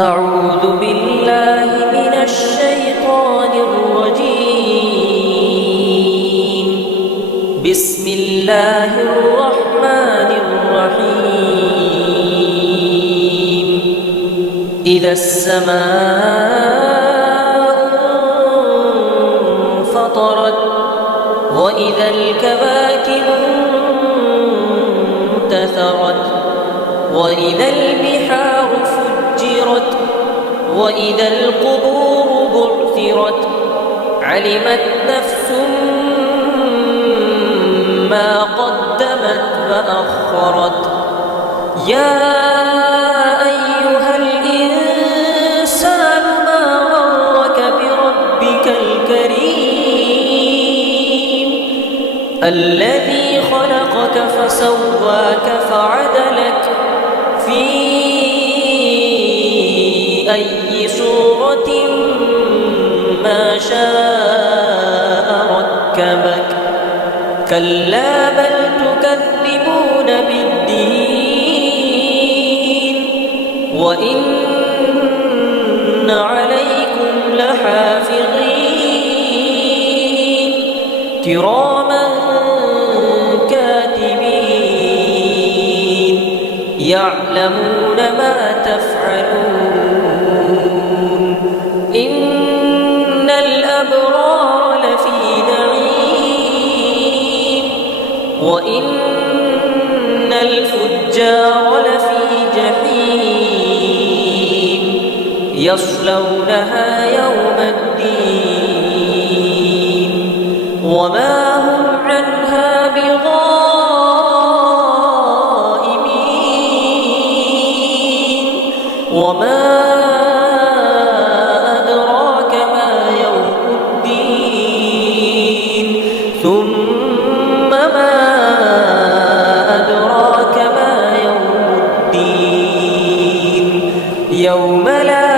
أعوذ بالله من الشيطان الرجيم. بسم الله الرحمن الرحيم. إذا السماء انفطرت وإذا الكواكب انتثرت وإذا البحار فجرت وإذا القبور بعثرت علمت نفس ما قدمت وأخرت. يا أيها الإنسان ما غرك بربك الكريم الذي خلقك فسواك فعدلك في أي صورة ما شاء ركبك. كلا بل تكذبون بالدين وإن عليكم لحافظين كراما كاتبين يعلمون ما تفعلون. إن الأبرار لفي نعيم وإن الفجار لفي جحيم يصلونها يوم الدين وما هم عنها بغائبين. وما أدراك ما يوم الدين ثم ما أدراك ما يوم الدين يوم لا